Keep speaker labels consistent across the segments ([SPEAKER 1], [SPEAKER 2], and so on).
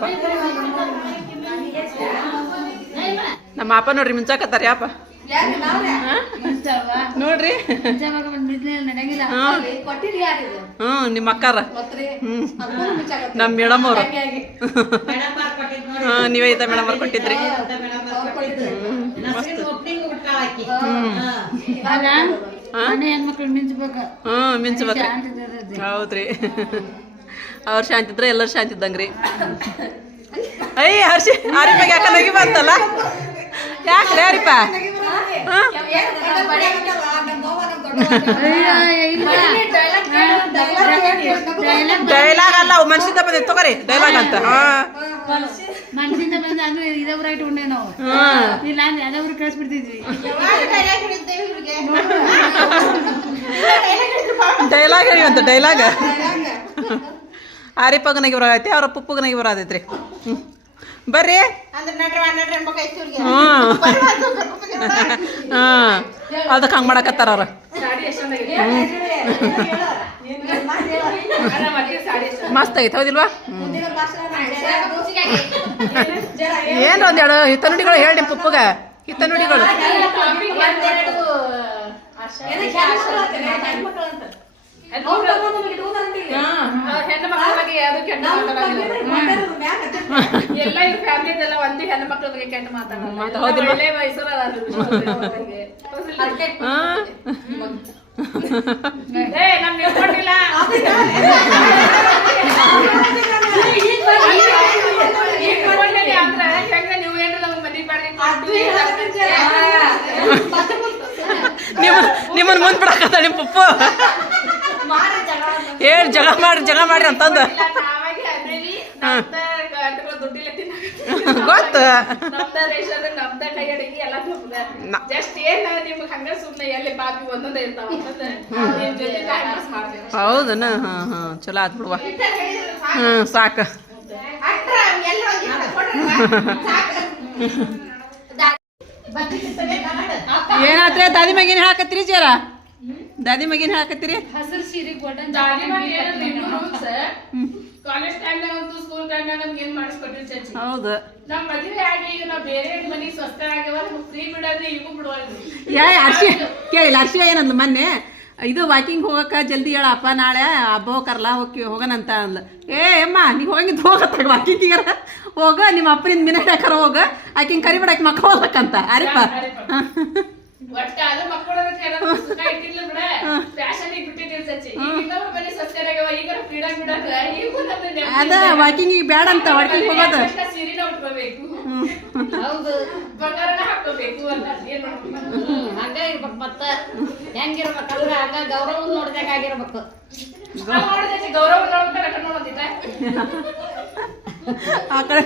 [SPEAKER 1] ಕರೀದಾಪ ನಮ್ಮ ಅಪ್ಪ ನೋಡ್ರಿ ಮುಂಚಾಕತ್ತಾರ, ಯಾಪ? ನೋಡ್ರಿ. ಹ್ಞೂ, ನಿಮ್ಮ ಅಕ್ಕಾರ. ಹ್ಞೂ ನಮ್ಮ ಮೇಡಮ್ ಅವರು. ಹಾಂ, ನೀವೇ ಇದ್ದ ಮೇಡಮ್ ಅವ್ರು ಕೊಟ್ಟಿದ್ರಿ. ಹ್ಞೂ ಹಾಂ? ಮಿಂಚ್ಬೇಕ್ರಿ ಹೌದ್ರಿ. ಅವ್ರು ಶಾಂತಿ ಇದ್ರೆ ಎಲ್ಲರೂ ಶಾಂತಿ ಇದ್ದಂಗ್ರಿ. ಅಯ್ಯ ಹರ್ಷಿ ಆರಿಪ ಯಾಕ ನಗಿ ಬಂತಲ್ಲ? ಯಾಕ್ರಿ ಆರಿಪ ಡೈಲಾಗ್ ಅಲ್ಲ ಅವು ಮನ್ಸಿಂದ ಬಂದಿತ್ತು ತಗೋರಿ ಡೈಲಾಗ್ ಅಂತ. ಹಾ.
[SPEAKER 2] ಮನಸ್ಸಿಂದ ಬಂದ ಅಂದ್ರೆ ಇದವ್ರ ಉಂಡೆ ನಾವು. ಇಲ್ಲ ಅಂದ್ರೆ ಅದೇ ಊರು ಕಳಿಸ್ಬಿಡ್ತಿದ್ವಿ
[SPEAKER 1] ಡೈಲಾಗ್ ಹೇಳಿವಂತ ಡೈಲಾಗ್ ಆರಿಪಗನಾಗಿ ಬರೋದೈತಿ ಅವ್ರ ಪುಪ್ಪಗನಿಗೆ ಬರೋದೈತ್ರಿ ಹ್ಞೂ ಬರ್ರಿ. ಹ್ಞೂ ಹಾಂ. ಅದಕ್ಕೆ ಹಂಗೆ ಮಾಡಕತ್ತಾರ ಅವ್ರು. ಮಸ್ತ್ ಆಗೈತೆ ಹೌದಿಲ್ವಾ? ಏನು ಒಂದೆರಡು ಹಿತ ನುಡಿಗಳು ಹೇಳಿ ನಿಮ್ಮ ಪುಪ್ಪಗ. ಹಿತ ನುಡಿಗಳು.
[SPEAKER 3] ಹೆಣ್ಣು ಮಕ್ಕಳ ಬಗ್ಗೆ ಯಾವ್ದು ಕೆಟ್ಟ ಮಾತಾಡಂಗಿಲ್ಲ ಎಲ್ಲ ಇವ್ರ ಫ್ಯಾಮಿಲಿದೆಲ್ಲ ಒಂದೇ ಹೆಣ್ಣು ಮಕ್ಕಳ ಬಗ್ಗೆ ಕೆಟ್ಟ ಮಾತಾಡಲ್ಲ.
[SPEAKER 1] ಮಾತಾ- ಹೌದಿಲ್ವಾ?
[SPEAKER 3] ಒಳ್ಳೆ ವಯಸ್ಸರ
[SPEAKER 1] ಹಾಂ.
[SPEAKER 3] ಏ ನಮ್ ನೀವು ಕೊಟ್ಟಿಲ್ಲ ಈಗ ಕೊಟ್ಟಿಲ್ಲ ಅಂದ್ರೆ ಹೆಂಗ ನೀವು ಏನ್ರ ನಮ್ಗೆ ಮದ್ವೆ ಮಾಡಿ
[SPEAKER 1] ನಿಮ್ಮ ನಿಮ್ಮನ್ನ ಮುಂದೆ ಬಿಡಕತ್ತ ನಿಮ್ಮ ಪುಪ್ಪು? ಜಗ ಮಾಡ್ರಿ ಜಗ ಮಾಡ್ರಿ ಅಂತಂದು. ಗೊತ್ತು. ಹೌದನ? ಹಾ ಹಾಂ ಚಲೋ ಆತ್ ಬಿಡುವ ಹ್ಮ್ ಸಾಕು. ಏನಾತ್ರೆ ದಾದಿ ಮಗಿನ ಹಾಕತ್ರಿ ಜರ? ದಾದಿ ಮಗಿನ ಹಾಕತ್ತೀರಿ
[SPEAKER 2] ಹಸಿರು ಸೀರೆ ಗೋಲ್ಡನ್
[SPEAKER 3] ದಾದಿ ಮಾಡಿ ಏನಂದ್ರೆ ಇನ್ನೂ ರೂಲ್ಸ್ ಕಾಲೇಜ್ ಟೈಮ್ನಾಗಂತೂ ಸ್ಕೂಲ್ ಟೈಮ್ನಾಗ ನಮ್ಗೆ ಏನ್ ಮಾಡಿಸ್ಕೊಟ್ಟಿರಿ ಚಚ್ಚಿ
[SPEAKER 1] ಹೌದು.
[SPEAKER 3] ನಮ್ ಮದುವೆ ಆಗಿ ಈಗ ನಾವ್ ಬೇರೆ ಮನೆಗೆ ಸ್ವಸ್ಥ ಆಗ್ಯಾವ ಫ್ರೀ ಬಿಡೋದ್ರಿ ಈಗೂ ಬಿಡುವಲ್ರಿ.
[SPEAKER 1] ಯಾ ಅರ್ಶಿ ಕೇಳಿಲ್ಲ ಅರ್ಶಿ ಏನಂದ್ಲು ಮೊನ್ನೆ? ಇದು ವಾಕಿಂಗ್ ಹೋಗಕ್ಕ ಜಲ್ದಿ ಹೇಳಪ್ಪ ನಾಳೆ ಹಬ್ಬ ಹೋಗಲ್ಲ ಹೋಗಿ ಹೋಗೋಣಂತ ಅಂದ್ಲು. ಏ ಅಮ್ಮ ನೀವು ಹೋಗಿದ್ದು ಹೋಗತ್ತಾಗ ವಾಕಿಂಗಿಗಾರ ಹೋಗ ನಿಮ್ಮ ಅಪ್ಪನಿಂದ ಮಿನಟ್ ಹಾಕಾರ ಹೋಗ ಆಕಿಂಗ್ ಕರಿಬಿಡಕ್ಕೆ ಮಕ್ಕ ಹೋಗ್ಬೇಕಂತ ಅರಿಪ.
[SPEAKER 3] ಒಟ್ಟ ಅದು ಮಕ್ಕಳ ಸುಖ ಇಟ್ಟಿಲ್ಲ ಬಿಡ. ಫ್ಯಾಷನ್ ಬಿಟ್ಟಿದ್ದೀವಿ ಸಚ್ಚಿ. ಈಗ ಈಗ ಫ್ರೀಡಮ್ ಬಿಡಾಕ ಈಗೂ ನಮ್ದು ನೆಮ್ಮದಿ
[SPEAKER 1] ವಾಕಿಂಗ್ ವಾಕಿಂಗಿಗೆ ಬೇಡ ಅಂತ ವಾಕಿಂಗ್ ಹೋಗೋದು.
[SPEAKER 3] ತಕ್ಷಣ ಸೀರೆನ ಉಟ್ಕೋಬೇಕು.
[SPEAKER 2] ಹೌದು.
[SPEAKER 3] ಬಂಗಾರನ ಹಾಕೋಬೇಕು ಅಂತ. ಏನ್ ಮಾಡ್ಬೇಕು?
[SPEAKER 2] ಹಂಗ ಇರ್ಬೇಕು ಮತ್ತ. ಹೆಂಗಿರ್ಬೇಕಂದ್ರ ಹಂಗ ಗೌರವ ನೋಡ್ದಾಗ ಆಗಿರ್ಬೇಕು
[SPEAKER 3] ನೋಡಿದ ಗೌರವ ನೋಡ್ಬೇಕು ನೋಡೋದಿಲ್ಲ
[SPEAKER 1] ಆ ಕಡೆ.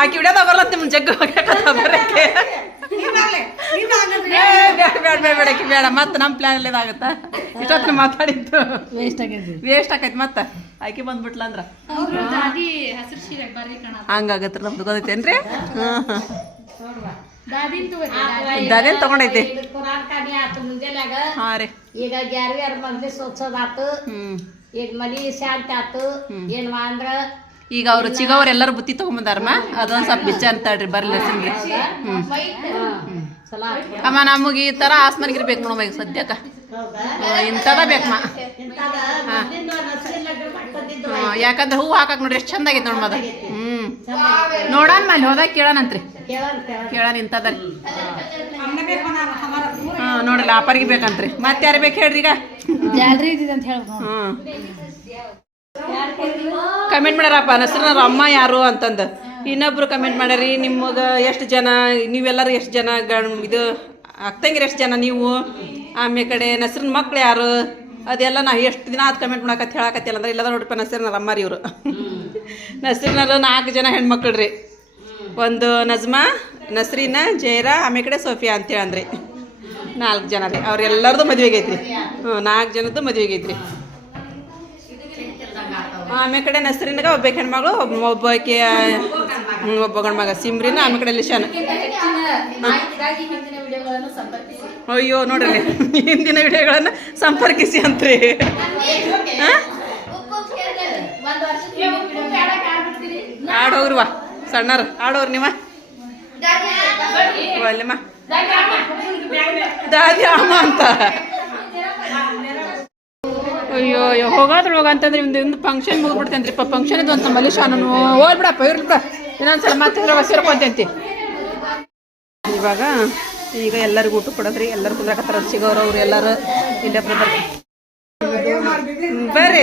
[SPEAKER 1] ಆಕಿ ವಿಡಿಯೋದ ಬರಲ್ಲ ನಿಮ್ಮ ಜಗ್ಗ ಬರಕ್ಕೆ. ಬೇಡ ಬೇಡ ಬೇಡ ಬೇಡ ಆಕಿ ಬೇಡ. ಮತ್ತೆ ನಮ್ಮ ಪ್ಲಾನ್ ಎಲ್ಲ ಇದಾಗತ್ತ? ಇಷ್ಟೊತ್ತು ಮಾತಾಡಿದ್ದು.
[SPEAKER 2] ವೇಸ್ಟ್ ಆಗೈತಿ.
[SPEAKER 1] ವೇಸ್ಟ್ ಆಕೈತಿ ಮತ್ತೆ. ಆಕಿ ಬಂದ್ಬಿಟ್ಲ ಅಂದ್ರ? ಹಂಗಾಗತ್ರ ನಮ್ದು ಗೊತ್ತೈತೇನ್ರಿ?
[SPEAKER 2] ದಾದಿನ್
[SPEAKER 1] ದಾದೇನ್ ತಗೊಂಡೈತಿ. ಹಾ ರೀ.
[SPEAKER 4] ಈಗ ಗ್ಯಾರ್ವಿ ಅರ್ಧ ಮಂದಿ
[SPEAKER 1] ಸೋಚೋದಾತು
[SPEAKER 4] ಈಗ ಮನಿ ಶಾಂತಿ ಆತು ಏನ್ ಅಂದ್ರ
[SPEAKER 1] ಈಗ ಅವ್ರು ಚಿಗವ್ರ ಎಲ್ಲರೂ ಬುತ್ತಿ ತಗೊಂಬಂದಾರಮ್ಮ ಅದೊಂದ್ ಸ್ವಲ್ಪ ಬಿಚ್ಚ ಅಂತಾಳ್ರಿ ಬರ್ಲಿ ಸಿಂಗ್ರಿ ಅಮ್ಮ ನಮಗೆ ಈ ತರ ಆಸ್ಮನ್ಗಿರ್ಬೇಕು ನೋಡಮ್ಮ ಈಗ ಸದ್ಯಕ್ಕ. ಇಂಥದ ಬೇಕಮ್ಮ ಹಾಂ. ಯಾಕಂದ್ರೆ ಹೂವು ಹಾಕಕ್ ನೋಡ್ರಿ ಎಷ್ಟು ಚಂದ ಆಗೈತೆ ನೋಡಮ್ಮ ಅದು ನೋಡಣ ಮೇಲೆ ಹೋದಾಗ ಕೇಳೋಣಂತ್ರಿ
[SPEAKER 4] ಕೇಳನ್ ಇಂತದ್ರಿ
[SPEAKER 1] ಕೇಳೋಣ ಇಂಥದ್ರಿ ಹಾ ನೋಡಲ್ಲ ಅಪ್ಪರಿಗೆ ಬೇಕಂತ್ರಿ. ಮತ್ತೆ ಯಾರು ಬೇಕು ಹೇಳ್ರಿ ಈಗ? ಕಮೆಂಟ್ ಮಾಡ್ಯಾರಪ್ಪ ಹೆಸರು ಅಮ್ಮ ಯಾರು ಅಂತಂದು. ಇನ್ನೊಬ್ರು ಕಮೆಂಟ್ ಮಾಡ್ಯಾರಿ ನಿಮಗೆ ಎಷ್ಟು ಜನ ನೀವೆಲ್ಲರೂ ಎಷ್ಟು ಜನ ಗಣ್ ಇದು ಅಕ್ತಂಗಿರ ಎಷ್ಟು ಜನ ನೀವು? ಆಮೇಲೆ ಕಡೆ ನಸ್ರನ ಮಕ್ಳು ಯಾರು? ಅದೆಲ್ಲ ನಾವು ಎಷ್ಟು ದಿನ ಅದು ಕಮೆಂಟ್ ಮಾಡಕತ್ತಿ ಹೇಳಕತ್ತಿಲ್ಲ ಅಂದ್ರೆ ಇಲ್ಲದ ನೋಡ್ರಿಪ್ಪ ನಸೀರ್ನ ಅಮ್ಮಾರಿ ಇವರು ನಸೀರ್ನರು ನಾಲ್ಕು ಜನ ಹೆಣ್ಮಕ್ಳು ರೀ ಒಂದು ನಜ್ಮಾ ನಸ್ರೀನ ಜೈರಾ ಆಮೇಲೆ ಕಡೆ ಸೋಫಿಯಾ ಅಂತೇಳಿ ಅಂದ್ರಿ. ನಾಲ್ಕು ಜನ ರೀ. ಅವ್ರೆಲ್ಲರದು ಮದುವೆ ಆಗೈತ್ರಿ. ಹ್ಞೂ ನಾಲ್ಕು ಜನದ್ದು ಮದುವೆಗೆ ಆಗೈತ್ರಿ. ಆಮೇಲೆ ಕಡೆ ನಸ್ರಿನಾಗ ಒಬ್ಬ ಹೆಣ್ಮಗಳು ಒಬ್ಬ ಒಬ್ಬಾಕಿ ಹ್ಞೂ ಒಬ್ಬ ಗಂಡ್ಮಗ ಸಿಮ್ರಿನ ಆಮೇಲೆ ಕಡೆ ಲಿಶಾನ ಅಯ್ಯೋ ನೋಡ್ರಿ. ಹಿಂದಿನ ವಿಡಿಯೋಗಳನ್ನು ಸಂಪರ್ಕಿಸಿ ಅಂತ್ರಿ. ಹಾಂ ಆಡೋಗ್ರವ ಸಣ್ಣರ. ಆಡೋರು ನೀವ? ಅಲ್ಲಿಮ್ಮ ದಾದಿ ಅಮ್ಮ. ಅಂತ. ಅಯ್ಯೋ ಅಯ್ಯೋ ಹೋಗೋದ್ರ ಹೋಗ ಅಂತಂದ್ರೆ ಒಂದು ಒಂದು ಫಂಕ್ಷನ್ ಮುಗಿದ್ಬಿಡ್ತೇನ್ರಿಪ್ಪ ಫಂಕ್ಷನ್ ಇದು ಅಂತ ನಮ್ಮಲ್ಲಿ ಶಾನು ಹೋಗ್ಬಿಡಪ್ಪ ಇರ್ಬಿಡ ಇನ್ನೊಂದ್ಸಲ ಮತ್ತೆ ಸೇರ್ಕೊಂತಂತಿ ಇವಾಗ ಈಗ ಎಲ್ಲರಿಗೂ ಊಟ ಕೊಡೋದ್ರಿ. ಎಲ್ಲರೂ ಕುಂದ್ರಾಕತ್ತಾರ. ಸಿಗೋರು ಅವ್ರು ಎಲ್ಲರೂ ಇಲ್ಲೇ ಬರ್ತಾರೆ ಬರ್ರಿ.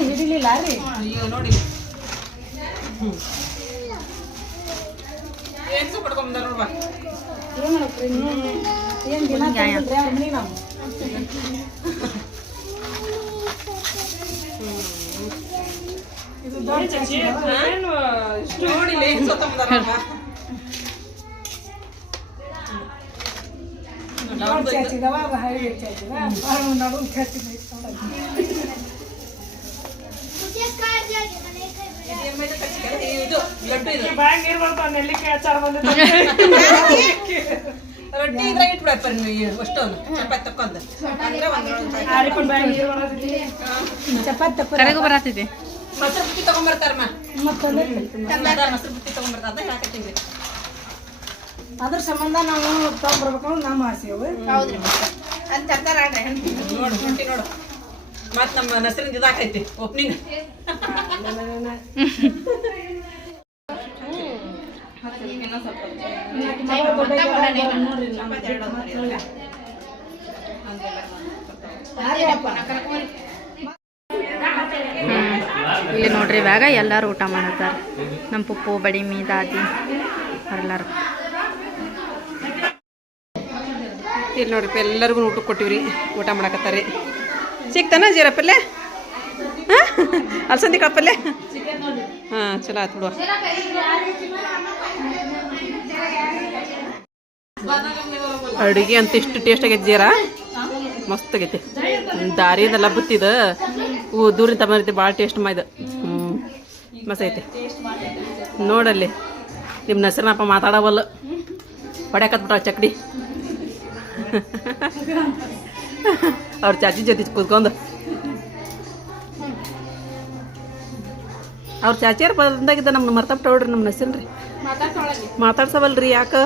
[SPEAKER 4] ಹಿಡಿಲಿಲ್ಲ ರೀ
[SPEAKER 1] ನೋಡಿ ಏನ್ ಪಡ್ಕೊಂಬಂದಾರ ನೋಡ್ಬಾ
[SPEAKER 4] ಏನ್
[SPEAKER 1] ಸಹ ಇದು ಲಡ್ಡು ಇದು ರೊಟ್ಟಿ ಇದ್ರಾಗ ಇಟ್ಬಿಡಪ್ಪ ನೀವು ಅಷ್ಟೊಂದು. ಚಪಾತಿ ತಕ್ಕೊಂದು
[SPEAKER 4] ಚಪಾತಿ
[SPEAKER 5] ಕಡೆಗೂ ಬರತ್ತಿದೆ.
[SPEAKER 1] ಮೊಸರು ಬುತ್ತಿ ತಗೊಂಬರ್ತಾರಮ್ಮ ಚಂದ ಮೊಸರು ಬುತ್ತಿ ತಗೊಂಬರ್ತಾರ ಅಂತ ಹೇಳಕತ್ತೀವಿ
[SPEAKER 4] ಅದ್ರ ಸಂಬಂಧ ನಾವು ತಗೊಂಡ್ಬರ್ಬೇಕು ನಮ್ಮ ಆಸೆ ಅವು.
[SPEAKER 3] ಹೌದ್ರಿ. ಅಂತ ತರ್ತಾರ
[SPEAKER 1] ನೋಡು ಹೊಂಟಿ ನೋಡು. ಮತ್ ನಮ್ಮ ನಸರಿಂದ ಇದಾಕೈತಿ ಓಪನಿಂಗ್
[SPEAKER 5] ಇಲ್ಲಿ ನೋಡ್ರಿ ಇವಾಗ ಎಲ್ಲರೂ ಊಟ ಮಾಡತ್ತಾರ. ನಮ್ಮ ಪುಪ್ಪು, ಬಡಿಮಿ, ದಾದಿ ಎಲ್ಲರೂ
[SPEAKER 1] ಇಲ್ಲಿ ನೋಡ್ರಿ ಎಲ್ಲರಿಗೂ ಊಟ ಕೊಟ್ಟಿವ್ರಿ. ಊಟ ಮಾಡಕತ್ತಾರೆ. ಸಿಗ್ತಾನ ಜೀರ ಪಲ್ಲೆ? ಅಲ್ಸಂದಿ ಕಾಳು ಪಲ್ಲೆ? ಹಾಂ, ಚಲೋ ಆಯ್ತು ಬಿಡುವ ಅಡುಗೆ ಅಂತ ಇಷ್ಟು ಟೇಸ್ಟ್ ಆಗೈತೆ ಜೀರಾ. ಮಸ್ತ್ ಆಗೈತಿ. ದಾರಿದೆಲ್ಲ ಬುತ್ತಿದ. ಹೂ ದೂರಿಂದ ರೀತಿ ಭಾಳ ಟೇಸ್ಟ್ ಮಾ ಇದು. ಹ್ಞೂ ಮಸ್ತ್ ಐತಿ. ನೋಡಲ್ಲಿ ನಿಮ್ಮ ನಸರನಪ್ಪ ಮಾತಾಡವಲ್ಲ ಹೊಡ್ಯಾಕತ್ಬಿಟ್ಟ ಚಕ್ಡಿ. ಅವ್ರ ಚಾಚಿ ಜೊತೆ ಕೂತ್ಕೊಂಡು. ಅವ್ರ ಚಾಚಿಯಾರ ಬಂದಾಗಿದ್ದ ನಮ್ಮ ಮರ್ತಬಿಟ್ಟ ನೋಡ್ರಿ ನಮ್ಮ ನಸಿಲ್ರಿ ಮಾತಾಡ್ಸವಲ್ರಿ ಯಾಕೆ?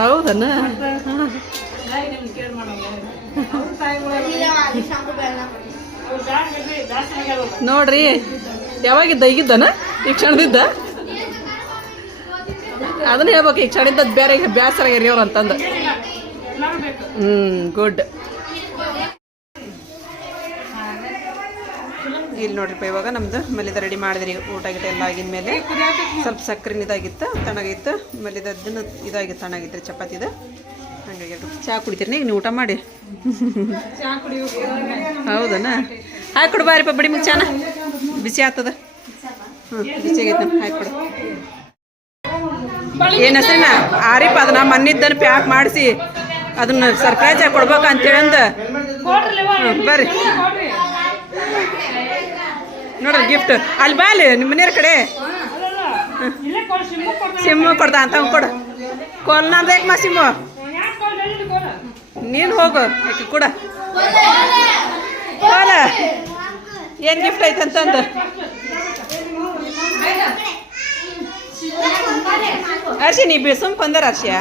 [SPEAKER 1] ಹೌದನ? ನೋಡ್ರಿ ಯಾವಾಗಿದ್ದ ಈಗಿದ್ದಾನ? ಈ ಕ್ಷಣದಿದ್ದ ಅದನ್ನ ಹೇಳ್ಬೇಕು ಈ ಕ್ಷಣದಿದ್ದದ್ ಬೇರೆ ಈಗ ಬ್ಯಾಸರ ಅವ್ರು ಅಂತಂದು. ಹ್ಮ್ ಗುಡ್ ಇಲ್ಲಿ ನೋಡ್ರಿಪ್ಪ ಇವಾಗ ನಮ್ದು ಮಲಿದ ರೆಡಿ ಮಾಡಿದ್ರಿ. ಊಟ ಗಿಟ ಎಲ್ಲ ಆಗಿದ ಮೇಲೆ ಸ್ವಲ್ಪ ಸಕ್ಕರೆ ಇದಾಗಿತ್ತು ತಣ್ಣಗಿತ್ತು. ಮಲ್ಲಿದ ಇದಾಗಿತ್ತು ತಣ್ಣಗಿತ್ತು ಚಪಾತಿದು. ಚಹಾ ಕುಡಿತೀರಿ ನೀವು ಊಟ ಮಾಡಿ. ಹೌದನ? ಹಾಕಿ ಕೊಡು ಬಾರಿಪ್ಪ, ಬಿಡಿ ಮುಂಚೆ ಚಾನ ಬಿಸಿ ಆಗ್ತದ? ಹ್ಞೂ ಬಿಸಿ ಆಗೈತೆ ಹಾಕಿ ಕೊಡು. ಏನು ಹೆಸರಿನ? ಆರಿಪ ಅದನ್ನ ಮನ್ನಿದ್ದನ್ನು ಪ್ಯಾಕ್ ಮಾಡಿಸಿ ಅದನ್ನ ಸರ್ಪ್ರೈಸ್ ಆಗಿ ಕೊಡ್ಬೇಕು ಅಂತೇಳಿ ಅಂದ ಬರ್ರಿ. ನೋಡ್ರಿ ಗಿಫ್ಟ್ ಅಲ್ಲಿ ಬಾ ಅಲ್ಲಿ ನಿಮ್ಮ ಮನೆಯವ್ರ ಕಡೆ. ಸಿಮ್ಮು ಕೊಡ್ತಾ ಅಂತ ಕೊಡು. ಕೊಲ್ನ ಬೇಕು ಮಾ ಸಿಮ್ಮು? ನೀನು ಹೋಗು ಆಕಿ ಕೂಡ. ಕೋಲ ಏನು ಗಿಫ್ಟ್ ಐತೆ ಅಂತಂದು. ಅರ್ಶಿ ನೀ ಬಿ ಸುಮ್ ಬಂದಾರ ಅರ್ಶಿಯ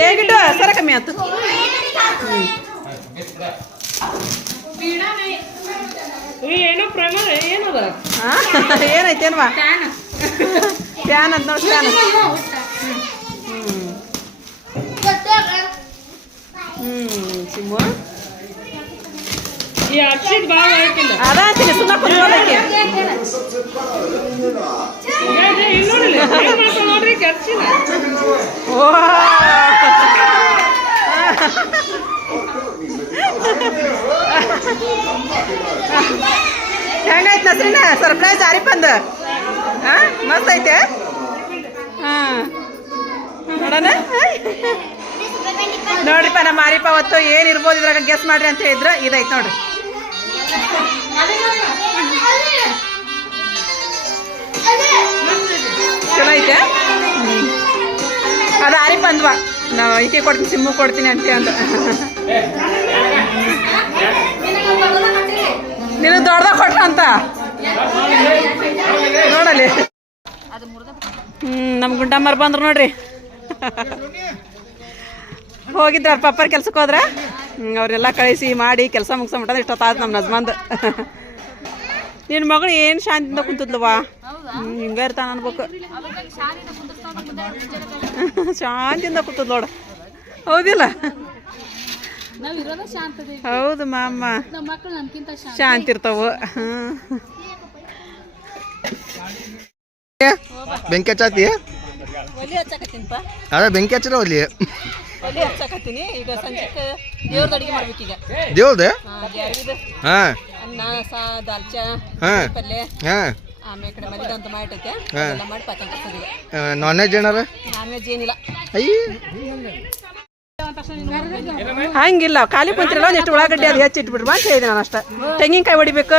[SPEAKER 1] ಹೇಗಿಟ್ಟು ಸರ ಕಮ್ಮಿ ಆಯ್ತು
[SPEAKER 3] ಏನೋ ಪ್ರಮಾಣ ಏನದ?
[SPEAKER 1] ಏನೈತೇನ್ವಾ ಫ್ಯಾನ್. ಅಂತ ನೋಡಿ ಫ್ಯಾನ್ ಹ್ಞೂ ಅದ ಅಂತೀನಿ ಸುಮ್ಮನೆ ಕುತ್ಕೊಳ್ಳೋಕೆ
[SPEAKER 3] ನೋಡ್ರಿ
[SPEAKER 1] ಓ ಹೆಂಗೈತೆ ನಸ್ರಿನ? ಸರ್ಪ್ರೈಸ್ ಆರಿ ಬಂದ? ಹಾ ಮಸ್ತ್ ಐತೆ? ಹಾ. ನೋಡ್ರಿಪ್ಪ ನಮ್ಮ ಮಾರಿಪ್ಪ ಅವತ್ತು ಏನು ಇರ್ಬೋದು ಇದ್ರಾಗ ಗೆಸ್ ಮಾಡ್ರಿ ಅಂತ ಹೇಳಿದ್ರು. ಇದೈತೆ ನೋಡ್ರಿ. ಚಲೋ ಐತೆ. ಅದು ಆರಿಪ್ಪ ಅಂದ್ವಾ. ನಾವು ಈಕೆ ಕೊಡ್ತೀನಿ, ಸಿಮ್ಮು ಕೊಡ್ತೀನಿ ಅಂತ ಅಂದ. ನಿನಗೆ ದೊಡ್ಡದಾಗ ಕೊಟ್ಟ ಅಂತ? ನೋಡಲಿ ಹ್ಮ್ ನಮ್ಮ ಗುಂಡಮ್ಮರ್ ಬಂದ್ರು ನೋಡ್ರಿ. ಹೋಗಿದ್ರ ಅವ್ರ ಪಪ್ಪರ್ ಕೆಲ್ಸಕ್ಕೆ ಹೋದ್ರ? ಅವ್ರೆಲ್ಲ ಕಳಿಸಿ ಮಾಡಿ ಕೆಲಸ ಮುಗಿಸ್ಬಿಟ್ಟದ ಇಷ್ಟೊತ್ತಾದ ನಮ್ಮ ನಜ್ಮಂದ್. ನಿನ್ನ ಮಗಳು ಏನು ಶಾಂತಿಯಿಂದ ಕುಂತದ್ಲವಾ ಹಿಂಗ ಇರ್ತಾನ ಅನ್ಬೇಕು. ಶಾಂತಿಯಿಂದ ಕೂತದ್ ನೋಡ. ಹೌದಿಲ್ಲ. ಹೌದು ಮಾಮ.
[SPEAKER 2] ನಮ್ಮ ಮಕ್ಕಳು ನಮ್ಗಿಂತ ಶಾಂತಿ.
[SPEAKER 1] ಇರ್ತಾವ.
[SPEAKER 6] ಬೆಂಕಿ ಹಚ್ಚಾತಿ
[SPEAKER 1] ಒಲಿ ಹಚ್ಚಕತ್ತೀನಿಪ್ಪ
[SPEAKER 6] ಅದ ಬೆಂಕಿ ಹಚ್ಚರ
[SPEAKER 1] ಒಲಿ.
[SPEAKER 6] ಹಾ ಹಾ.
[SPEAKER 1] ಕಟ್ಸೋದಿಲ್ಲ
[SPEAKER 6] ನಾನ್ ವೆಜ್ ಏನಾರ?
[SPEAKER 1] ನಾನ್ ವೆಜ್ ಏನಿಲ್ಲ.
[SPEAKER 6] ಅಯ್ಯ.
[SPEAKER 1] ಹಂಗಿಲ್ಲ. ಖಾಲಿ ಕುಂತಿರಲ್ಲ ಒಂದಿಷ್ಟು ಉಳ್ಳಾಗಡ್ಡಿ ಅದು ಹೆಚ್ಚಿ ಇಟ್ಬಿಡ್ರಿ ಅಂತ ಹೇಳಿದೆ ನಾನು ಅಷ್ಟ. ತೆಂಗಿನಕಾಯಿ ಹೊಡಿಬೇಕು.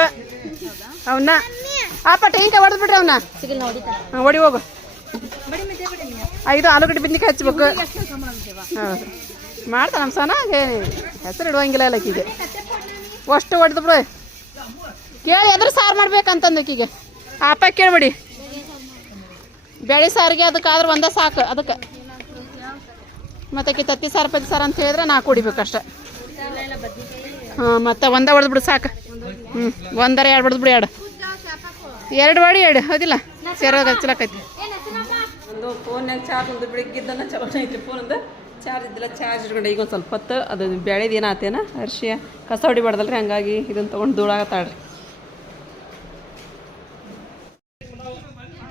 [SPEAKER 1] ಅವನ್ನ ಆಪ, ತೆಂಗಿನಕಾಯಿ ಹೊಡೆದ್ಬಿಟ್ರಿ ಅವನ್ನ. ಹೊಡಿ, ಹೋಗು. ಐದು ಆಲೂಗಡ್ಡೆ ಬಿದ್ನಿಕಾಯಿ ಹಚ್ಬೇಕು. ಹೌದು. ನಮ್ಮ ಸನ ಹೆಸರು ಇಡುವಂಗಿಲ್ಲ ಇಲ್ಲ ಆಕಿಗೆ. ಅಷ್ಟು ಹೊಡೆದು ಬಿಡು. ಕೇಳಿ, ಎದ್ರ ಸಾರು ಮಾಡ್ಬೇಕಂತಂದು ಆಕಿಗೆ. ಆಪ, ಕೇಳ್ಬಿಡಿ. ಬೇಳೆ ಸಾರಿಗೆ ಅದಕ್ಕೆ ಆದ್ರೆ ಒಂದೇ ಸಾಕು, ಅದಕ್ಕೆ. ಮತ್ತೆ ಆಕಿ ತತ್ತಿ ಸಾರು ಪತ್ತಿ ಸಾರು ಅಂತ ಹೇಳಿದ್ರೆ ನಾ ಕುಡಿಬೇಕು ಅಷ್ಟೇ. ಹಾಂ, ಮತ್ತೆ ಒಂದೇ ಹೊಡೆದ್ಬಿಡು ಸಾಕು. ಹ್ಞೂ ಒಂದರ ಎರಡು ಹೊಡೆದ್ಬಿಡು ಎರಡು. ಎರಡು ಬಾಡಿ ಎರಡು, ಹೌದಿಲ್ಲ? ಸೇರೋದು ಹಚ್ಚಲಕೈತಿ ಒಂದು ಚಾರ್ಜ್ ಚಲೋ ಐತಿ ಚಾರ್ಜ್ ಇದ್ದಿಲ್ಲ ಚಾರ್ಜ್ ಇಟ್ಕೊಂಡು. ಈಗ ಒಂದು ಸ್ವಲ್ಪ ಹೊತ್ತು ಅದು ಬೆಳೆದು ಏನಾತೇನ ಅರ್ಶಿಯ ಕಸ ಹೊಡಿಬಾರ್ದಲ್ರಿ, ಹಂಗಾಗಿ ಇದನ್ನು ತೊಗೊಂಡು ಧೂಳಾಗತ್ತಾಳ್ರಿ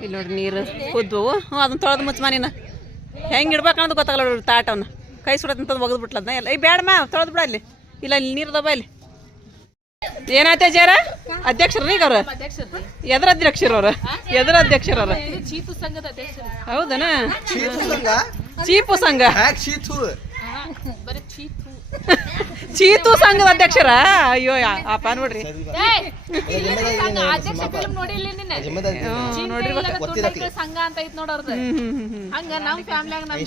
[SPEAKER 1] ಇಲ್ಲಿ ನೋಡ್ರಿ ನೀರು ಕುದ್ವು. ಹ್ಞೂ ಅದನ್ನ ತೊಳೆದು ಮುಚ್ಚ ನೀನು. ಹೆಂಗೆ ಇಡ್ಬೇಕು ಅನ್ನೋದು ಗೊತ್ತಾಗಲ್ಲ ನೋಡ್ರಿ ತಾಟವನ್ನ ಕೈ ಸುಡತ್ತಂತದ್ದು ಒಗದು ಬಿಟ್ಲದ್ನ ಎಲ್ಲ ಈ ಬೇಡ ಮಾ ತೊಳೆದು ಬಿಡ ಅಲ್ಲಿ. ಇಲ್ಲ ಇಲ್ಲಿ ನೀರು ದಬ್ಬ ಇಲ್ಲಿ. ಏನಾಯ್ತ ಜೇರ ಅಧ್ಯಕ್ಷರ ಈಗ ಅವ್ರ? ಎದ್ರ ಅಧ್ಯಕ್ಷರ ಅವ್ರ? ಎದ್ರ ಅಧ್ಯಕ್ಷರ ಅವ್ರ?
[SPEAKER 2] ಚೀತು ಸಂಘದ ಅಧ್ಯಕ್ಷರು
[SPEAKER 1] ಹೌದನ
[SPEAKER 6] ಚೀತು. ಸಂಘ
[SPEAKER 1] ಚೀಪು ಸಂಘ
[SPEAKER 6] ಚೀತು
[SPEAKER 1] ಸಂಘದ ಅಧ್ಯಕ್ಷರ? ಅಯ್ಯೋ ಯಾ- ಅಪ್ಪ ನೋಡ್ರಿ.
[SPEAKER 2] ಸಂಘ ಅಂತ ಐತ್ ನೋಡೋರ್ದು. ಹಂಗ ನಮ್ ಫ್ಯಾಮಿಲಿಯಾಗ ನಮ್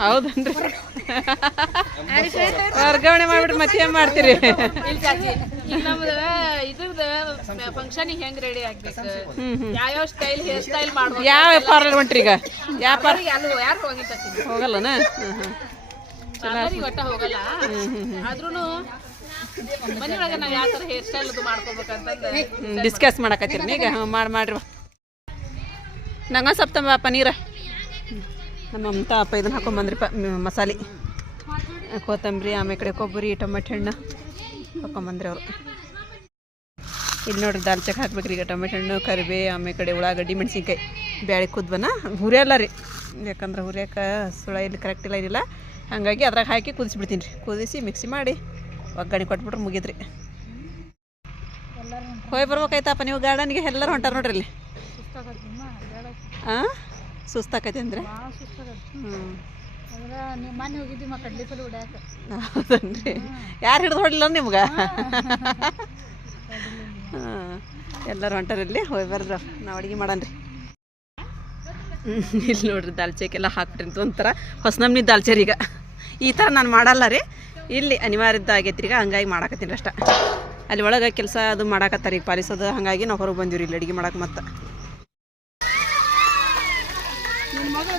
[SPEAKER 1] ಹೌದನ್ರಿ? ವರ್ಗಾವಣೆ ಮಾಡ್ಬಿಟ್ರಿ ಮತ್ತೆ ಏನ್ ಮಾಡ್ತೀರಿ?
[SPEAKER 2] ಇಲ್ಲಿ ಚಾಚಿ ಈಗ ನಮ್ದ ಇದ್ರದ ಫಂಕ್ಷನ್ ಹೆಂಗ್ ರೆಡಿ ಆಗ್ಬೇಕು? ಯಾವ್ಯಾವ ಸ್ಟೈಲ್ ಹೇರ್ ಸ್ಟೈಲ್ ಮಾಡ್ಬೋದು
[SPEAKER 1] ಯಾವ ಪಾರ್ಲರ್ ಹೊಂಟ್ರಿ ಈಗ? ಯಾವ ಪಾರ್ಲರ್
[SPEAKER 2] ಅಲ್ಲಿ ಯಾರು ಹೋಗಿರ್ತೀನಿ
[SPEAKER 1] ಹೋಗಲ್ಲನ?
[SPEAKER 2] ಒಟ್ಟ ಹೋಗಲ್ಲ. ಆದ್ರೂನು ಮನೆ ಒಳಗ ನಾವ್ ಯಾವ ತರ ಹೇರ್ ಸ್ಟೈಲ್ ಅದು ಮಾಡ್ಕೋಬೇಕಂತಂದ
[SPEAKER 1] ಡಿಸ್ಕಸ್ ಮಾಡಕತ್ತೀರಿ ಈಗ ಹಾಂ ಮಾಡಿ ಮಾಡ್ರಿ ನಂಗೆ ಸ್ವಲ್ಪ ತಮ್ಮ ಪನೀರ ನಮ್ಮ ಮಮತಾ ಅಪ್ಪ ಇದನ್ನ ಹಾಕೊಂಬಂದ್ರಿಪ್ಪ ಮಸಾಲೆ. ಕೊತ್ತಂಬರಿ ಆಮೇಲೆ ಕಡೆ ಕೊಬ್ಬರಿ ಟೊಮೆಟೊ ಹಣ್ಣು ಹಾಕೊಂಬಂದ್ರಿ ಅವರು ಇಲ್ಲಿ ನೋಡ್ರಿ ದಾಲ್ ಚಕ್ ಹಾಕ್ಬೇಕ್ರಿ ಈಗ ಟೊಮೆಟೊ ಹಣ್ಣು ಕರಿಬೇ ಆಮೇಲೆ ಕಡೆ ಉಳ್ಳಾಗಡ್ಡಿ ಮೆಣಸಿನ್ಕಾಯಿ. ಬ್ಯಾಳಿ ಕುದ್ವನ? ಹುರಿಯಲ್ಲ ರೀ. ಯಾಕಂದ್ರೆ ಹುರಿಯೋಕೆ ಸುಳ ಇಲ್ಲಿ ಕರೆಕ್ಟ್ ಇಲ್ಲ ಇರಲಿಲ್ಲ ಹಾಗಾಗಿ ಅದ್ರಾಗ ಹಾಕಿ ಕುದಿಸಿಬಿಡ್ತೀನಿ ರೀ. ಕುದಿಸಿ ಮಿಕ್ಸಿ ಮಾಡಿ ಒಗ್ಗರಣೆ ಕೊಟ್ಬಿಟ್ರೆ ಮುಗಿದ್ರಿ ಹೋಗಿ ಬರ್ಬೇಕಾಯ್ತಪ್ಪ ನೀವು ಗಾರ್ಡನ್ಗೆ ಎಲ್ಲರೂ ಹೊಂಟಾರ ನೋಡ್ರಿ ಇಲ್ಲಿ. ಹಾಂ ಸುಸ್ತಾಕೈತಿ ಅಂದ್ರೆ? ಹ್ಞೂ
[SPEAKER 2] ಮನೆ ಹೋಗಿದ್ವಿ ಮಾ ಕಡ್ಲಿ ಪಲ್ಲೆ ಹೊಡ್ಯಾಕ
[SPEAKER 1] ಹೌದನ್ರಿ? ಯಾರು ಹಿಡಿದು ಹೊಡ್ಲಿಲ್ಲ ನಿಮ್ಗೆ? ಹಾಂ. ಎಲ್ಲರೂ ಹೊಂಟಾರಲ್ಲಿ ಹೋಗಿ ಬರ್ರ ನಾವು ಅಡುಗೆ ಮಾಡನ್ರಿ. ಇಲ್ಲಿ ನೋಡ್ರಿ ದಾಲ್ಚೆಗೆಲ್ಲ ಹಾಕ್ಬಿಟ್ರಿ ಅಂತ ಒಂಥರ ಹೊಸ ನಮ್ನಿ ದಾಲ್ಚೇರಿ ಈಗ. ಈ ಥರ ನಾನು ಮಾಡಲ್ಲ ರೀ. ಇಲ್ಲಿ ಅನಿವಾರ್ಯದ ಆಗೈತ್ರಿ ಈಗ ಹಂಗಾಗಿ ಮಾಡಾಕತ್ತೀನಿ ಅಷ್ಟ. ಅಲ್ಲಿ ಒಳಗೆ ಕೆಲಸ ಅದು ಮಾಡಾಕತ್ತಾರ ಈಗ ಪಾಲಿಸೋದು ಹಾಗಾಗಿ ನಾವು ಹೊರಗೆ ಬಂದಿವ್ರಿ ಇಲ್ಲಿ ಅಡುಗೆ ಮಾಡಕ್ಕೆ ಮತ್ತೆ.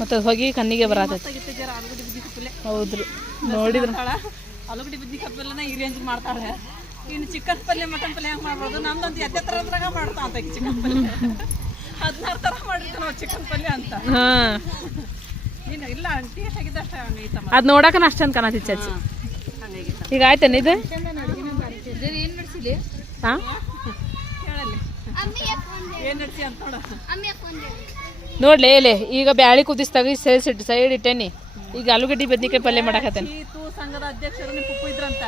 [SPEAKER 2] ಮತ್ತೆ ಹೋಗಿ ಕಣ್ಣಿಗೆ ಬರತೈತಿ. ಹೌದ್ರಿ. ನೋಡಿದ್ರ.
[SPEAKER 1] ಆಲೂಗಡ್ಡೆ ಬುದ್ಧಿ ಕಪ್ಪಲ್ಲನ ಈ ರೇಂಜ್ ಮಾಡ್ತಾರೆ ಇನ್ನು ಚಿಕನ್ ಪಲ್ಯ ಮಟನ್ ಪಲ್ಯ ಹೆಂಗೆ ಮಾಡ್ಬೋದು? ನಮ್ದೊಂದು ಎದ್ದೆ ಥರದ್ರಾಗ ಮಾಡ್ತಾ ಅಂತ ಚಿಕನ್ ಪಲ್ಯ. ಹದಿನಾರು ಥರ ಮಾಡಿರ್ತೀವಿ ನಾವು ಚಿಕನ್ ಪಲ್ಯ ಅಂತ.
[SPEAKER 2] ಹಾ.
[SPEAKER 1] ಇನ್ನು ಇಲ್ಲ ಟೇಸ್ಟ್ ಆಗಿದ್ದ ಅಷ್ಟೇ ಅದು
[SPEAKER 2] ಅದ್ ನೋಡಕನ ಅಷ್ಟ ಅಂತ ಕಾಣತಿ ಚಚ್ಚಿ ಈಗ ಆಯ್ತೇನ ಇದು? ಹಾ?
[SPEAKER 1] ಹೇಳಲ್ಲಿ ಏನು ನಡ್ಸಿ ಅಂತ ನೋಡ.
[SPEAKER 2] ನೋಡ್ಲಿ ಇಲ್ಲೇ ಈಗ ಬ್ಯಾಳಿ ಕುದಿಸ್ತಾಗ ಸೇರಿಸಿಟ್ಟು ಸೈಡ್ ಸೈಡ್ ಇಟ್ಟೇನಿ. ಈಗ ಆಲೂಗಡ್ಡಿ ಬದ್ನಿಕಾಯಿ ಪಲ್ಯ ಮಾಡಕತ್ತೇನೆ.
[SPEAKER 1] ಸಂಘದ ಅಧ್ಯಕ್ಷರು ನಿಮ್ಮ ಪುಪ್ಪು ಇದ್ರಂತ.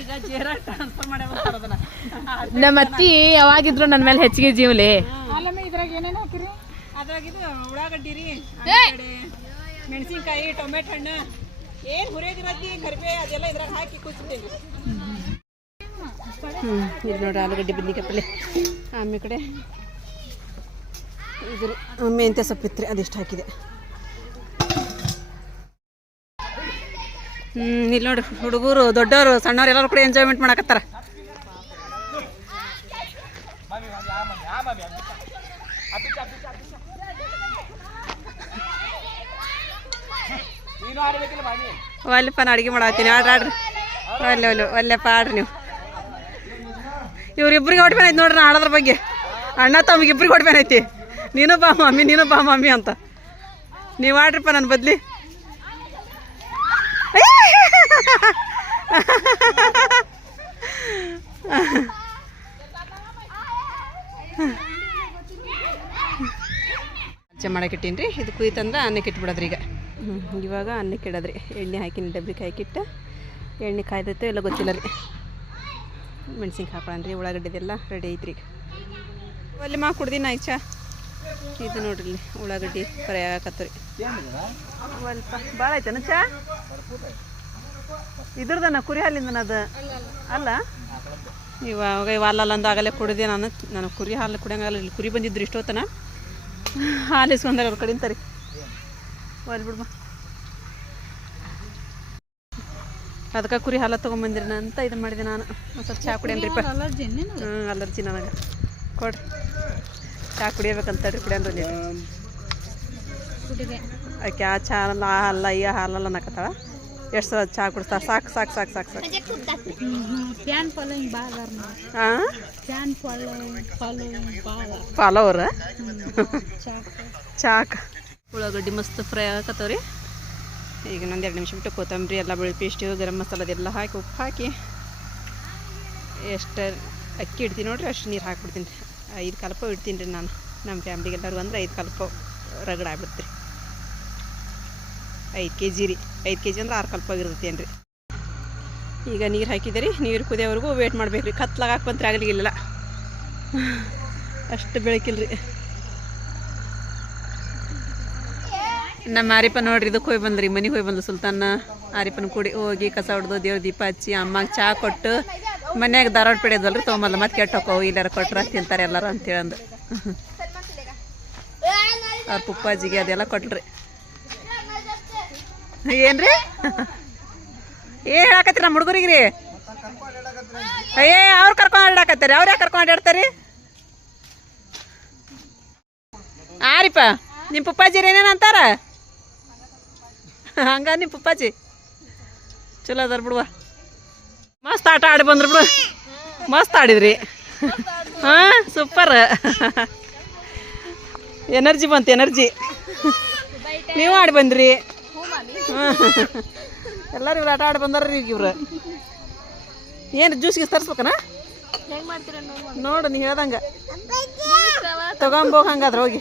[SPEAKER 1] ಈಗ ಜೇರ ಟ್ರಾನ್ಸ್ಫರ್ ಮಾಡ್ಯಾವ ಅದನ್ನ
[SPEAKER 2] ನಮ್ಮ ಅತ್ತಿ ಯಾವಾಗಿದ್ರು ನನ್ನ ಮೇಲೆ ಹೆಚ್ಚಿಗೆ ಜೀವಲಿ.
[SPEAKER 4] ಅಲ್ಲಮ್ಮ ಇದ್ರಾಗ ಏನೇನು ಹಾಕಿರಿ?
[SPEAKER 1] ಅದ್ರಾಗ ಇದು ಉಳ್ಳಾಗಡ್ಡಿ ರೀ ಆಮೇಲೆ ಮೆಣಸಿನ್ಕಾಯಿ ಟೊಮೆಟೊ ಹಣ್ಣು. ಏನು ಹುರಿಯೋದಿರತ್ತಿ ಕರಿಬೇ ಅದೆಲ್ಲ ಇದ್ರಾಗ ಹಾಕಿ ಹ್ಮ್ ಇದು ನೋಡ್ರಿ ಆಲೂಗಡ್ಡೆ ಬದ್ನಿಕಾಯಿ ಪಲ್ಲೆ ಆಮೇಲೆ ಕಡೆ ಇದ್ರ. ಮೆಂತ್ಯ ಸೊಪ್ಪಿತ್ರಿ ಅದಿಷ್ಟು ಹಾಕಿದೆ. ಹ್ಞೂ ಇಲ್ಲಿ ನೋಡ್ರಿ ಹುಡುಗರು ದೊಡ್ಡವರು ಸಣ್ಣವ್ರು ಎಲ್ಲರೂ ಕೂಡ ಎಂಜಾಯ್ಮೆಂಟ್ ಮಾಡಕತ್ತಾರ. ಒಲ್ಲಪ್ಪ ನಾ ಅಡುಗೆ ಮಾಡತ್ತೀನಿ ಆಡ್ರಿ ಆಡ್ರಿ. ಒಲ್ಲೆ ಒಲ್ಲೆ ಒಲ್ಲೆಪ್ಪ ಆಡ್ರಿ ನೀವು. ಇವ್ರಿಬ್ರಿಗೆ ಹೊಡ್ಬೇನೈತಿ ನೋಡ್ರಿ ನಾ ಆಡೋದ್ರ ಬಗ್ಗೆ. ಅಣ್ಣ ತಮ್ಗೆ ಇಬ್ರಿಗೆ ಹೊಡ್ಬೇನೈತಿ ನೀನು ಬಾ ಮಮ್ಮಿ ನೀನು ಬಾ ಮಮ್ಮಿ ಅಂತ. ನೀವು ಆಡ್ರಿಪ್ಪ ನನ್ನ ಬದ್ಲಿ. ಹಚ್ಚ ಮಾಡಕ್ಕೆ ಇಟ್ಟೀನಿ ರೀ ಇದು ಕುಯ್ತಂದ್ರೆ ಅನ್ನಕ್ಕೆ ಇಟ್ಬಿಡೋದ್ರಿ ಈಗ. ಹ್ಞೂ ಇವಾಗ ಅನ್ನಕ್ಕೆ ಇಡೋದ್ರಿ. ಎಣ್ಣೆ ಹಾಕಿನಿ ಡಬ್ಬಿ ಕಾಯ್ಕಿಟ್ಟು ಎಣ್ಣೆ ಕಾಯ್ದೈತೆ ಎಲ್ಲ ಗೊತ್ತಿಲ್ಲ ರೀ. ಮೆಣ್ಸಿನ್ಕಾಯಿ ಹಾಕೊಳ್ಳೋಣ ರೀ ಉಳ್ಳಾಗಡ್ಡೆದೆಲ್ಲ ರೆಡಿ ಐತ್ರಿ ಈಗ. ಅಲ್ಲಿ ಮಾ ಕುಡ್ದಿನ ಆಯ್ಚಾ ಇದು ನೋಡ್ರಿ ಉಳ್ಳಾಗಡ್ಡಿ ಫ್ರೈ ಆಗಕತ್ತರಿ. ಸ್ವಲ್ಪ ಭಾಳ ಐತನ ಚಾ ಇದ್ರದನ ಕುರಿ ಹಾಲಿಂದನ ಅದ? ಅಲ್ಲ? ಇವಾಗ ಇವಲ್ಲ ಅಲ್ಲಲ್ಲ ಅಂದ ಆಗಲೇ ಕುಡಿದೆ ನಾನು. ನಾನು ಕುರಿ ಹಾಲು ಕುಡಿಯಂಗಲ್ಲ ಇಲ್ಲಿ ಕುರಿ ಬಂದಿದ್ರು ಇಷ್ಟೊತ್ತನ. ಹಾಲು ಇಸ್ಕೊಂಡಾಗ ಅವ್ರ ಕಡೆಯಿಂದ ತರಿ. ಒಲ್ ಬಿಡ್ಮ. ಅದಕ್ಕೆ ಕುರಿ ಹಾಲು ತೊಗೊಂಬಂದಿರಿ ಅಂತ ಇದು ಮಾಡಿದೆ ನಾನು. ಒಂದು ಸ್ವಲ್ಪ ಚಾ ಕುಡಿಯನ್ರಿ ಅಲರ್ಜಿ ನನಗೆ ಕೊಡ್ರಿ. ಚಹಾ ಕುಡಿಯಬೇಕಂತ ರೀ ನೀವು ಆಕೆ ಆ ಚಹಾ ಅಲ್ಲ ಆ ಅಲ್ಲ ಈ ಹಾಲಲ್ಲ ಅನ್ನಕತ್ತಾಳ. ಎಷ್ಟು ಸಲ ಚಹಾ ಕುಡಿಸ್ತಾರೆ ಸಾಕು ಸಾಕು ಸಾಕು ಸಾಕು ಸಾಕು. ಹಾಂ ಪಾಲವ್ರ? ಚಾಕ್. ಉಳ್ಳಾಗಡ್ಡಿ ಮಸ್ತ್ ಫ್ರೈ ಆಗತ್ತವ್ರಿ ಈಗ ಇನ್ನೊಂದು ಎರಡು ನಿಮಿಷ ಬಿಟ್ಟು ಕೊತ್ತಂಬರಿ ಎಲ್ಲ ಬೆಳ್ಳಿ ಪೇಸ್ಟು ಗರಂ ಮಸಾಲದೆಲ್ಲ ಹಾಕಿ ಉಪ್ಪು ಹಾಕಿ ಎಷ್ಟು ಅಕ್ಕಿ ಇಡ್ತೀನಿ ನೋಡ್ರಿ ಅಷ್ಟು ನೀರು ಹಾಕ್ಬಿಡ್ತೀನಿ. ಐದು ಕಲ್ಪ ಇಡ್ತೀನಿ ರೀ ನಾನು. ನಮ್ಮ ಫ್ಯಾಮ್ಲಿಗೆಲ್ಲರೂ ಅಂದ್ರೆ ಐದು ಕಲ್ಪ ರಗಡ ಆಗ್ಬಿಡ್ತೀರಿ. ಐದು ಕೆ ಜಿ ರೀ. ಐದು ಕೆ ಜಿ ಅಂದ್ರೆ ಆರು ಕಲ್ಪ ಆಗಿರ್ತೇನೆ ರೀ ಈಗ ನೀರು ಹಾಕಿದೆ ನೀರು ಕುದಿಯೋವರೆಗೂ ವೇಟ್ ಮಾಡ್ಬೇಕು ರೀ. ಕತ್ಲಾಗ ಬಂತ್ರಿ ಆಗಲಿಲ್ಲ ಅಷ್ಟು ಬೆಳಕಿಲ್ಲ ರೀ ನಮ್ಮ ಆರಿಪ ನೋಡ್ರಿ, ಇದಕ್ಕೆ ಹೋಗಿ ಬಂದ್ರಿ. ಮನೆಗೆ ಹೋಗಿ ಬಂದ್ರು ಸುಲ್ತಾನ. ಆರಿಪನ ಕೂಡಿ ಹೋಗಿ ಕಸ ಹೊಡೆದು ದೇವ್ರ ದೀಪ ಹಚ್ಚಿ ಅಮ್ಮಗೆ ಚಹಾ ಕೊಟ್ಟು ಮನ್ಯಾಗ ಧಾರವಾಡ ಪಡೆಯೋದಲ್ರಿ ತೊಗೊಂಬಲ್ಲ ಮತ್ತೆ ಕೆಟ್ಟ ಹೋಕವು ಇಲ್ಲಾರ ಕೊಟ್ರ ತಿಂತಾರೆ ಎಲ್ಲರೂ ಅಂತೇಳಂದು. ಅವ್ರ ಪುಪ್ಪಾಜಿಗೆ ಅದೆಲ್ಲ ಕೊಟ್ರಿ. ಏನ್ರಿ? ಏ ಹೇಳಾಕತ್ರಿ ನಮ್ಮ ಹುಡುಗರಿಗೆ ರೀ ಅಯ್ಯೇ ಅವ್ರು ಕರ್ಕೊಂಡು ಆಡಾಕತ್ತಾರೆ, ಅವ್ರು ಯಾಕೆ ಕರ್ಕೊಂಡು ಆಡಾಡ್ತಾರಿ ಆರಿಪ ನಿಮ್ಮ ಪುಪ್ಪಾಜಿ ಏನೇನು ಅಂತಾರ? ಹಂಗ ನಿಮ್ಮ ಪಪ್ಪಾಜಿ? ಚಲೋ ಅದಾರ ಬಿಡುವ. ಮಸ್ತ್ ಆಟ ಆಡಿ ಬಂದ್ರು ಬಿಡು. ಮಸ್ತ್ ಆಡಿದ್ರಿ. ಹಾಂ ಸೂಪರ್ ಎನರ್ಜಿ ಬಂತು ಎನರ್ಜಿ ನೀವು ಆಡಿ ಬಂದ್ರಿ. ಎಲ್ಲರೂ ಇವ್ರು ಆಟ ಆಡಿ ಬಂದಾರ ಈಗ ಇವ್ರು. ಏನು ಜ್ಯೂಸ್ ಗೀಸ್ ತರ್ಸ್ಬೇಕನ? ನೋಡು, ನೀ ಹೇಳ್ದಂಗ. ತಗೊಂಬೋಗ ಹಂಗಾದ್ರೆ ಹೋಗಿ.